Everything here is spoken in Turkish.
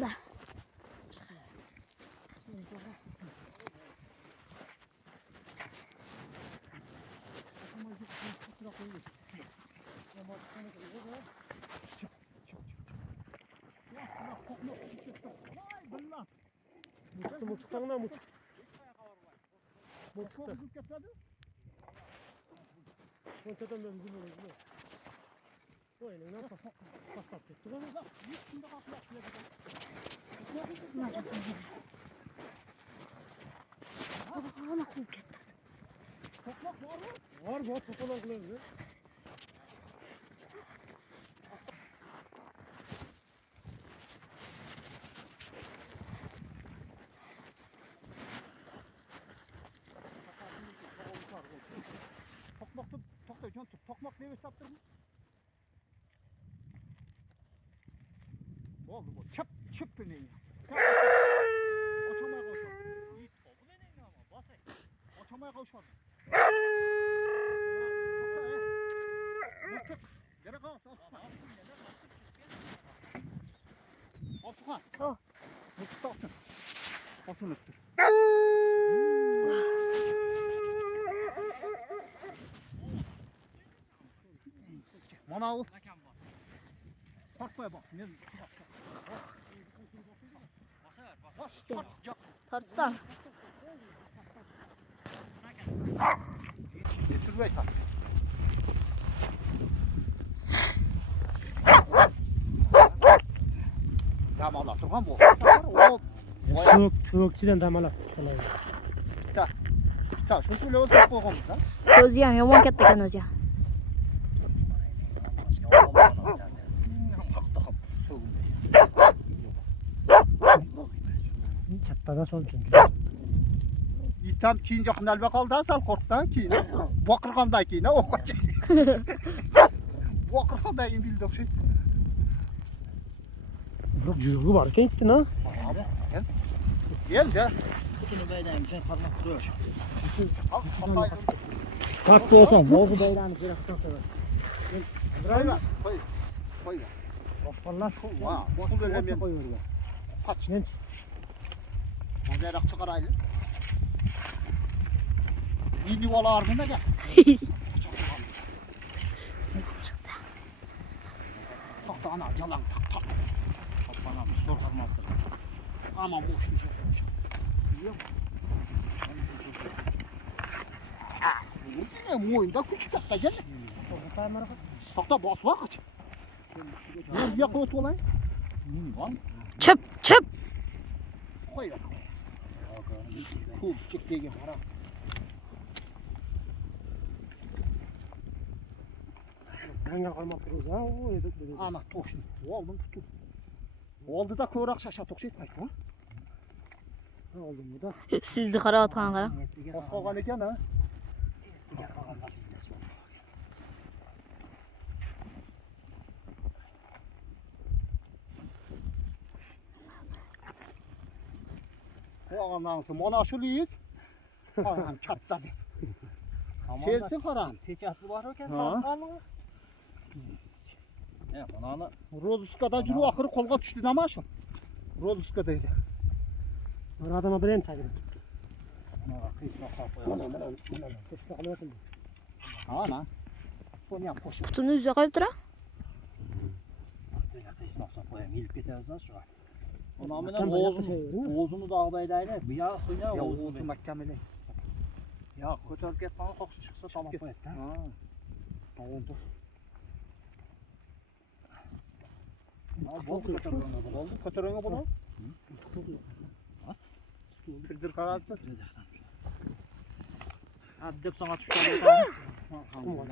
Da. Mutfaktan mı? Mutfaktan. Mutfaktan ben bizim oraya. O elini pastak etti ama hiç şimdi kapıya Ana kup ketdi. Toprak var mı? Var bu topraklarında. Tokmakta toklayacağım. Tokmak ne hesaptır mı? Oldu bu. Çıp bir neyin. Açamaya koşar. İyi topu benim ama basay. Açamaya koşar. Mutlak. Gerek kalsın. Altıkan. Oh. Mutlak alsın. Alsın öttür. Manav. Korkmaya bak. Ne? Basar. Tartışdan. Getir be tat. Tamam Turhan bu. O Soğukçudan damalak çalıyor. ta şunu şöyle oturup koyalım da. O'zi ham yomon katta ekan o'zi. Kattaga sol uchun. İtam keyince xinalba qaldı sal qorqdan keyin. Boqirgandan keyin o'qacha. Boqirgandan keyin bildi o'xshay. Biroq yuragi bor ekan ittin ha. Endi. Butunu beyden için parmak duruyor. Katta olsan, boğu bayranı keraktan sonra. Buraya koy. Koy. Osmanlar Şu ha, bu böyle men koyuyor ya. kaç. Men Mozarak çıkaraylı. Videolar mı ne? Çıktı. Tak da ana yalan tak. Bana bir sor kalmaktır. Ama boş bir şey olmuş. Biliyor musun? Bu ne oyunda küçük takta gel. Takta bas var kaç. Ne yakın ot olay? Çöp. Koy bak. Kul çık diye para. hangi kalmak duruz ha? O edip dedi. Ama toşun. Oldum tutun. Oldu da ko'rak şaşa to'xshay qayt ha. Ha oldu bu da. Sizni qarayotgan qara. Qolgan ekan ha. Qo'g'ondan so'ng mana shu liyiz. Qaran katta deb. Kelsin qaran. Teçhatlı var ekan. Ha. Qanmi? Ya bana Rozuskada жүрүп акыры колго түштү да машин. Rozuskada edi. Var adama bilen tagir. bana kıyısına sap koyalım. Kışta alıyorsun. Ana. Bu ne poş. Qutini yuziga qo'yib tura. Böyle kıyısına sap koyalım. İlip geteriz lan şu an. Ona Tam amına böyle oğuzunu, şey verin mi? oğuzunu dağdaydı. Bir yağ kıyına Ya oğuzunu. oğuzun mahkemeli. Ya kötörüp ketmeni kokusu çıksa tamam Git. koyalım. Ha. Oldu. Oldu kötörüğüne bu. Oldu. Kötörüğüne bunu. Kırdır karattı. Hadi dep sana tuşlarını. Kum var.